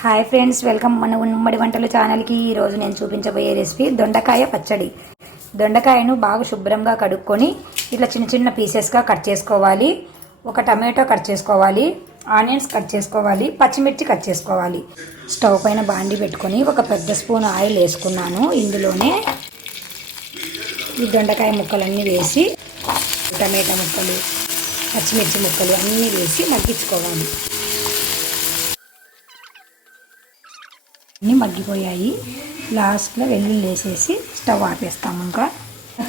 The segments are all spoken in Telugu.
హాయ్ ఫ్రెండ్స్, వెల్కమ్ మన ఉమ్మడి వంటల ఛానల్కి. ఈరోజు నేను చూపించబోయే రెసిపీ దొండకాయ పచ్చడి. దొండకాయను బాగా శుభ్రంగా కడుక్కొని ఇట్లా చిన్న చిన్న పీసెస్గా కట్ చేసుకోవాలి. ఒక టమాటో కట్ చేసుకోవాలి, ఆనియన్స్ కట్ చేసుకోవాలి, పచ్చిమిర్చి కట్ చేసుకోవాలి. స్టవ్ పైన బాండి పెట్టుకొని ఒక పెద్ద స్పూన్ ఆయిల్ వేసుకున్నాను. ఇందులోనే ఈ దొండకాయ ముక్కలన్నీ వేసి, టమాటా ముక్కలు, పచ్చిమిర్చి ముక్కలు అన్నీ వేసి మగ్గించుకోవాలి. అన్నీ మగ్గిపోయాయి. లాస్ట్లో వెల్లుల్లి వేసేసి స్టవ్ ఆపేస్తాము. ఇంకా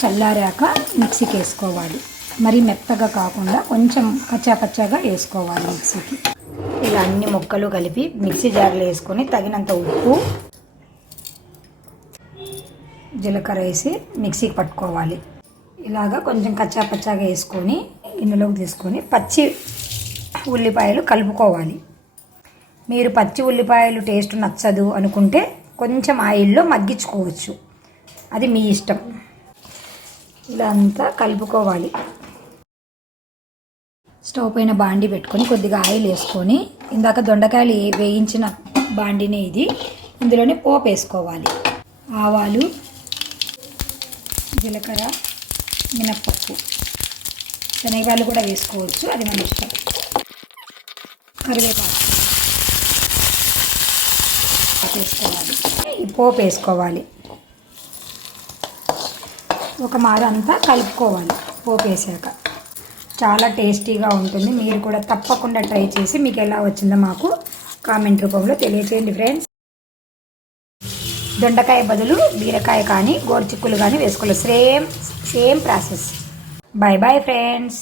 చల్లారాక మిక్సీకి వేసుకోవాలి. మరీ మెత్తగా కాకుండా కొంచెం కచ్చాపచ్చాగా వేసుకోవాలి మిక్సీకి. ఇలా అన్ని ముక్కలు కలిపి మిక్సీ జార్లో వేసుకొని తగినంత ఉప్పు, జీలకర్ర వేసి మిక్సీకి పట్టుకోవాలి. ఇలాగా కొంచెం కచ్చాపచ్చాగా వేసుకొని ఇందులోకి తీసుకొని పచ్చి ఉల్లిపాయలు కలుపుకోవాలి. మీరు పచ్చి ఉల్లిపాయలు టేస్ట్ నచ్చదు అనుకుంటే కొంచెం ఆయిల్లో మగ్గించుకోవచ్చు, అది మీ ఇష్టం. ఇలా అంతా కలుపుకోవాలి. స్టవ్ పైన బాండి పెట్టుకొని కొద్దిగా ఆయిల్ వేసుకొని, ఇందాక దొండకాయలు వేయించిన బాండినే ఇది, ఇందులోనే పోపు వేసుకోవాలి. ఆవాలు, జీలకర్ర, మినప్పప్పు, శనగలు కూడా వేసుకోవచ్చు, అది మన ఇష్టం. కరివేపాకు వేసుకోవాలి. ఈ పోపు వేసుకోవాలి. ఒక మారు అంతా కలుపుకోవాలి. పోపు వేసాక చాలా టేస్టీగా ఉంటుంది. మీరు కూడా తప్పకుండా ట్రై చేసి మీకు ఎలా వచ్చిందో మాకు కామెంట్ రూపంలో తెలియచేయండి ఫ్రెండ్స్. దొండకాయ బదులు బీరకాయ కానీ గోరుచిక్కులు కానీ వేసుకోవాలి. Same process. Bye bye friends.